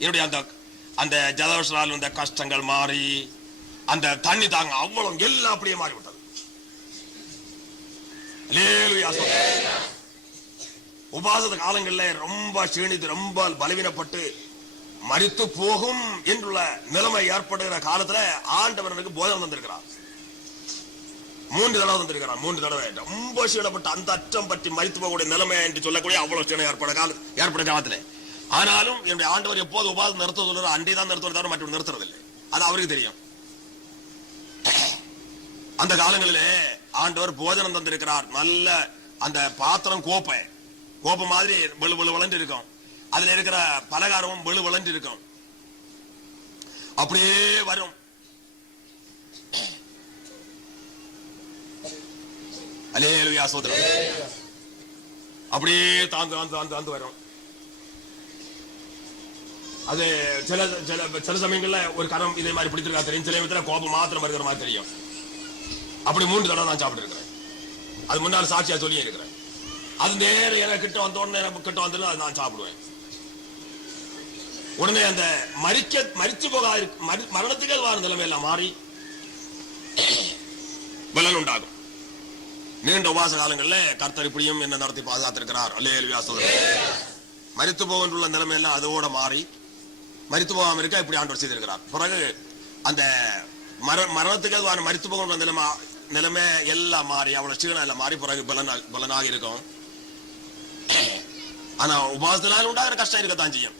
என்னுடைய அந்த அந்த ஜலதோஷனால் வந்த கஷ்டங்கள் மாறி அந்த தண்ணி தாங்க அவ்வளவு எல்லாம் அப்படியே மாறி விட்டது உபாசத காலங்கள்ல ரொம்ப சீணித்து ரொம்ப பலவீனப்பட்டு மறித்து போகும் என்றுள்ள நிலைமை ஏற்படுகிற காலத்துல ஆண்டவர் எனக்கு போதனை தந்திருக்கிறார். மூன்று தடவை தந்திருக்கிறார் மூன்று தடவை. ரொம்ப சீனப்பட்டு அந்த அச்சம் பற்றி மறித்து போகக்கூடிய நிலைமை என்று சொல்லக்கூடிய அவ்வளவு சீனம் ஏற்பட கால ஏற்பட காலத்துல. ஆனாலும் என்னுடைய ஆண்டவர் எப்போது உபாதம் நிறுத்த சொல்றாரு அண்டி தான் நிறுத்துவது தவிர மற்றொரு நிறுத்துறதில்லை. அது அவருக்கு தெரியும். அந்த காலங்களிலே ஆண்டவர் போஜனம் தந்திருக்கிறார். நல்ல அந்த பாத்திரம் கோப்பை. கோப்பை மாதிரி வெளு வெளு வளர்ந்து இருக்கும். அதுல இருக்கிற பலகாரமும் வெளு வளர்ந்து இருக்கும். அப்படியே வரும். அலே அப்படியே தாந்து தாந்து தாந்து தாந்து வரும். அது சில சில சில சமயங்கள்ல ஒரு கரம் இதே மாதிரி பிடிச்சிருக்கா தெரியும். சில விதத்துல கோபம் மாத்திரம் இருக்கிற மாதிரி தெரியும். அப்படி மூன்று தடவை நான் சாப்பிட்டு இருக்கிறேன் அது முன்னால் சாட்சியா சொல்லி இருக்கிறேன். அது நேரம் எனக்கு கிட்ட வந்த உடனே எனக்கு கிட்ட வந்து அது நான் சாப்பிடுவேன். உடனே அந்த மரிக்க மரித்து போகா மரணத்துக்கு அது வார நிலைமை எல்லாம் மாறி பலன் உண்டாகும். நீண்ட உபாச காலங்களில் கர்த்தர் இப்படியும் என்ன நடத்தி பாதுகாத்திருக்கிறார். அல்லேலுயா சொல்றேன் மரித்து போகின்ற நிலைமை எல்லாம் அதோட மாறி மரித்து போகாம இருக்க இப்படி ஆண்டவர் செய்திருக்கிறார். பிறகு அந்த மர மரணத்துக்கு அதுவான மரித்து போகின்ற நிலைமை நிலைமை எல்லாம் மாறி அவ்வளவு சீனம் எல்லாம் மாறி பிறகு பலனா பலனாக இருக்கும். ஆனா உபாசத்தினால் உண்டாகிற கஷ்டம் இருக்கத்தான் செய்யும்.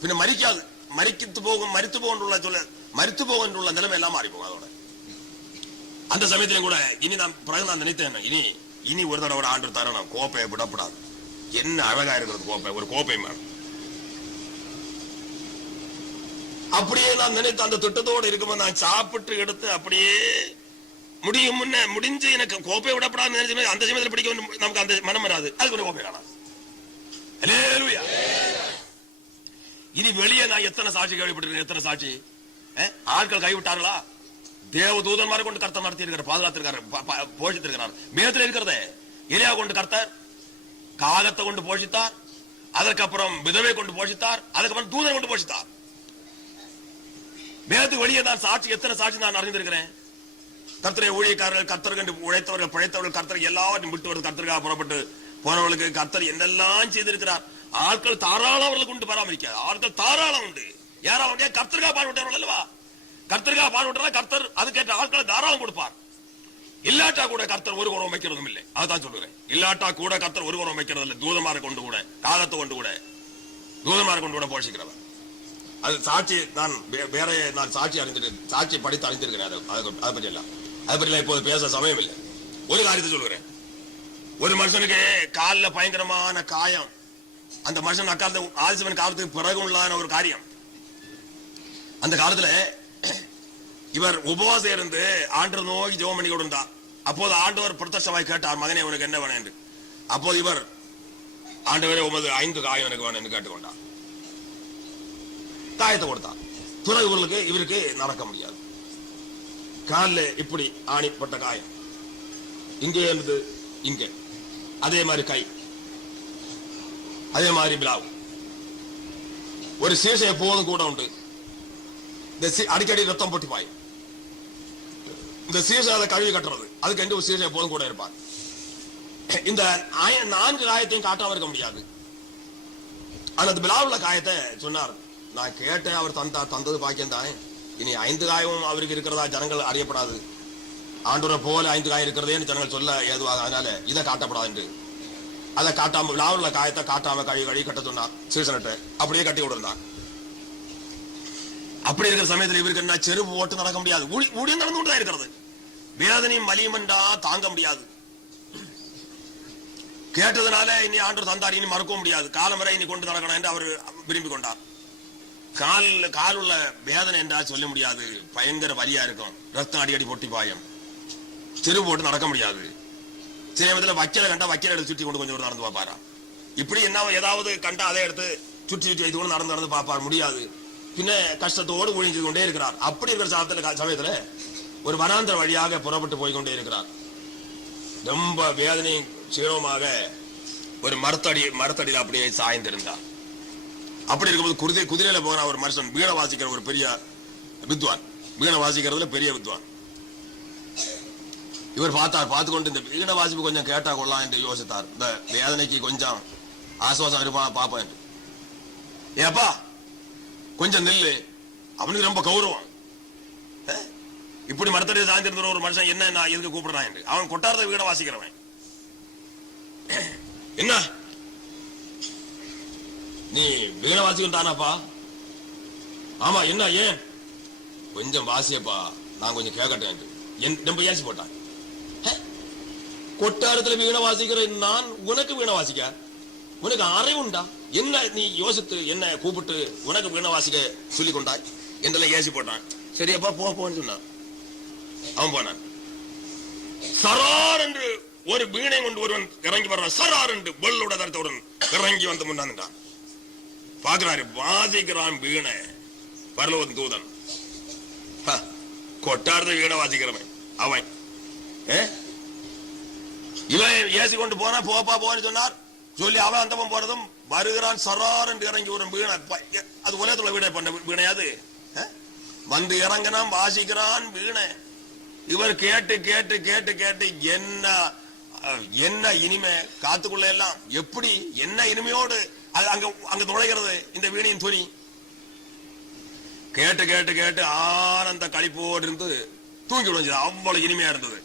பின்ன மரிக்காது. மரித்து போகும் மரித்து போகின்ற சொல்ல மரித்து போகின்ற நிலைமை எல்லாம் மாறி போகும் அதோட. அந்த சமயத்திலையும் கூட இனி நான் பிறகு நான் நினைத்தேன் இனி இனி ஒரு தடவை ஆண்டு தரணும் கோப்பையை விடப்படாது. என்ன அழகா இருக்கிறது கோப்பை ஒரு கோப்பை மேடம் அப்படியே நான் நினைத்து அந்த திட்டத்தோடு இருக்கும்போது நான் சாப்பிட்டு எடுத்து அப்படியே முடியும் முன்ன முடிஞ்சு எனக்கு கோப்பை விடப்படாது நினைச்சு அந்த சமயத்தில் பிடிக்க நமக்கு அந்த மனம் வராது. அதுக்கு ஒரு கோப்பை காணாது இனி வெளியே நான் எத்தனை சாட்சி கேள்விப்பட்டிருக்கேன்? எத்தனை சாட்சி? ஆட்கள் கைவிட்டார்களா? தேவ தூதன்மாரை கொண்டு கர்த்தர் நடத்தி இருக்கிறார் பாதுகாத்திருக்காரு ப- ப- போஷித்திருக்கிறார். மேத்துல இருக்கிறதே. எலியா கொண்டு கர்த்தர் காகத்தை கொண்டு போஷித்தார் அதற்கப்புறம் விதவை கொண்டு போஷித்தார் அதுக்கப்புறம் தூதனை கொண்டு போஷித்தார். வேதத்துக்கு வெளியே தான் சாட்சி எத்தனை சாட்சி நான் அறிந்திருக்கிறேன்? கர்த்தரை ஊழியக்காரர்கள் கர்த்தர் கண்டு உழைத்தவர்கள் பிழைத்தவர்கள் கர்த்தர் எல்லாவற்றையும் விட்டு வருது கர்த்தருக்காக புறப்பட்டு போனவர்களுக்கு கர்த்தர் என்னெல்லாம் செய்திருக்கிறார். ஆட்கள் தாராளம் அவர்களுக்கு உண்டு பராமரிக்காது ஆட்கள் தாராளம் உண்டு. யாராலும் உண்டு கர்த்தருக்காக பாடுபட்டவர்கள் அல்லவா? கர்த்தருக்காக பாடுபட்டா கர்த்தர் அதுக்கேற்ற ஆட்களை தாராளம் கொடுப்பார். இல்லாட்டா கூட கர்த்தர் ஒரு குரம் வைக்கிறதும் இல்லை. அதான் சொல்லுறேன் இல்லாட்டா கூட கர்த்தர் ஒரு குரம் வைக்கிறது இல்லை தூதமாக கொண்டு கூட காலத்தை கொண்டு கூட தூதமாக கொண்டு கூட போஷிக்கிறவர். அது சாட்சி நான் வே- வேற நான் சாட்சி அறிந்திருக்கேன் சாட்சி படித்து அறிந்திருக்கிறேன் அது அதை பற்றி எல்லாம் அதை பற்றி இப்போது பேச சமயம் இல்லை ஒரு காரியத்தை சொல்லுகிறேன். ஒரு மனுஷனுக்கு காலில் பயங்கரமான காயம். அந்த மனுஷன் அக்காலத்து ஆதிசவன் காலத்துக்கு பிறகு உள்ளான ஒரு காரியம். அந்த காலத்துல இவர் உபவாசம் இருந்து ஆண்டர் நோக்கி ஜெபம் பண்ணி கொடுந்தா அப்போது ஆண்டவர் பிரத்யட்சமாய் கேட்டார் மகனே உனக்கு என்ன வேணும் என்று. அப்போது இவர் ஆண்டவரே உமது ஐந்து காயம் எனக்கு வேணும் என்று கேட்டுக்கொண்டார். காயத்தை கொடுத்தார் துறை இவர்களுக்கு இவருக்கு நடக்க முடியாது. காலில் இப்படி ஆணிப்பட்ட காயம். இங்கே இருந்து இங்கே. அதே மாதிரி கை. அதே மாதிரி பிளாவு ஒரு சீசை எப்போதும் கூட உண்டு. இந்த அடிக்கடி ரத்தம் பொட்டி பாயும். இந்த சீசை அதை கழுவி கட்டுறது. அதுக்கு என்று ஒரு சீசை எப்போதும் கூட இருப்பார். இந்த நான்கு காயத்தையும் காட்டாம இருக்க முடியாது. ஆனா அந்த பிளாவுல காயத்தை சொன்னார். நான் கேட்டேன் அவர் தந்தா தந்தது பாக்கியம்தான். இனி ஐந்து காயமும் அவருக்கு இருக்கிறதா? ஜனங்கள் அறியப்படாது. ஆண்டவரை போல ஐந்து காயம் இருக்கிறதேன்னு ஜனங்கள் சொல்ல ஏதுவாக அதனால இதை காட்டப்படாது என்று. அதை காட்டாம விழாவுல காயத்தை காட்டாம கழுவி கழுவி கட்ட சொன்னான் சீசனட்ட அப்படியே கட்டி விடுறான் அப்படி இருக்கிற சமயத்துல இவருக்கு என்ன செருப்பு போட்டு நடக்க முடியாது. ஊழியம் நடந்து கொண்டு தான் இருக்கிறது. வேதனையும் வலியுமெண்டா தாங்க முடியாது. கேட்டதுனால இனி ஆண்டவர் தந்தார் இனி மறுக்கவும் முடியாது. காலம் வரை இனி கொண்டு நடக்கணும் என்று அவர் விரும்பி கொண்டார். கால் கால் உள்ள வேதனை என்றால் சொல்ல முடியாது. பயங்கர வலியா இருக்கும். ரத்தம் அடிக்கடி பொட்டி பாயம். தெரு போட்டு நடக்க முடியாது. சில விதத்துல வக்கீல கண்டா வக்கீல எடுத்து சுற்றி கொண்டு கொஞ்சம் நடந்து பார்ப்பாரா? இப்படி என்ன ஏதாவது கண்டா அதை எடுத்து சுற்றி சுற்றி இது கூட நடந்து நடந்து பார்ப்பார். முடியாது. பின்ன கஷ்டத்தோடு ஒழிஞ்சு கொண்டே இருக்கிறார். அப்படி இருக்கிற சாதத்துல சமயத்துல ஒரு வனாந்தர வழியாக புறப்பட்டு போய் கொண்டே இருக்கிறார். ரொம்ப வேதனை சீரமாக ஒரு மரத்தடி மரத்தடியில் அப்படியே சாய்ந்திருந்தார். அப்படி இருக்கும்போது குதிரை குதிரையில போன ஒரு மனுஷன் வீணை வாசிக்கிற ஒரு பெரிய வித்வான். வீணை வாசிக்கிறதுல பெரிய வித்வான். இவர் பார்த்தார் பார்த்து கொண்டு இந்த வீணை வாசிப்பு கொஞ்சம் கேட்டா கொள்ளலாம் என்று யோசித்தார். இந்த வேதனைக்கு கொஞ்சம் ஆசுவாசம் இருப்பா பாப்பா என்று. ஏப்பா கொஞ்சம் நெல்லு. அவனுக்கு ரொம்ப கௌரவம். இப்படி மரத்தடி சாய்ந்திருந்த ஒரு மனுஷன் என்ன நான் எதுக்கு கூப்பிடுறான் என்று. அவன் கொட்டாரத்தை வீட வாசிக்கிறவன். என்ன? நீ வீணை வாசிக்கின்றானாப்பா ஆமா என்ன ஏன்? கொஞ்சம் வாசியப்பா நான் கொஞ்சம் கேட்கட்டேன் என் நம்ம ஏசி போட்டான். கொட்டாரத்துல வீணை வாசிக்கிற நான் உனக்கு வீணை வாசிக்க உனக்கு அறிவுண்டா என்ன நீ யோசித்து என்ன கூப்பிட்டு உனக்கு வீணை வாசிக்க சொல்லி கொண்டாய்? என்றெல்லாம் ஏசி போட்டான். சரியப்பா போ போன்னு சொன்னான். அவன் போனான். சரார் என்று ஒரு வீணை கொண்டு ஒருவன் இறங்கி வர்றான். சரார் என்று வெள்ளோட தரத்தவுடன் இறங்கி வந்து முன்னான்டான் பாக்குறாரு வாசிக்கிறான் வீண. பரலவன் தூதன். கொட்டாரத வீண வாசிக்கிறவன். அவன். இவன் ஏசி கொண்டு போனா போப்பா போன்னு சொன்னார். சொல்லி அவன் அந்தவன் போறதும் வருகிறான் சரார் என்று இறங்கி ஒரு வீண. அது உலகத்துல வீணை பண்ண வீணையாது வந்து இறங்கினான் வாசிக்கிறான் வீணை. இவர் கேட்டு கேட்டு கேட்டு கேட்டு என்ன என்ன இனிமை காத்துக்குள்ள எல்லாம் எப்படி என்ன இனிமையோடு அது அங்க அங்க நுழைகிறது இந்த வீணையின் துணி. கேட்டு கேட்டு கேட்டு ஆனந்த கழிப்போடு இருந்து தூங்கி விடுஞ்சது அவ்வளவு இனிமையா இருந்தது.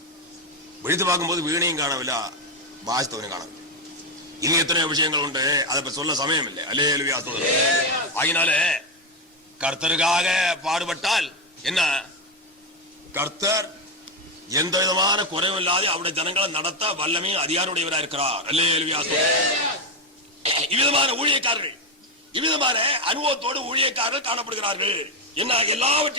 விழித்து பார்க்கும்போது வீணையும் காணவில்லை. வாசித்தவனையும் காணவில்லை. இன்னும் எத்தனை விஷயங்கள் உண்டு. அதை சொல்ல சமயம் இல்லை. அலே அலுவியா ஆகினால கர்த்தருக்காக பாடுபட்டால் என்ன? கர்த்தர் எந்த விதமான குறைவும் இல்லாத அவருடைய ஜனங்களை நடத்த வல்லமையும் அதிகாரம் உடையவராக இருக்கிறார் அல்லே அலுவியா இவ்விதமான ஊழியக்காரர்கள் இவ்விதமான அனுபவத்தோடு ஊழியக்காரர்கள் காணப்படுகிறார்கள். என்ன எல்லாவற்றையும்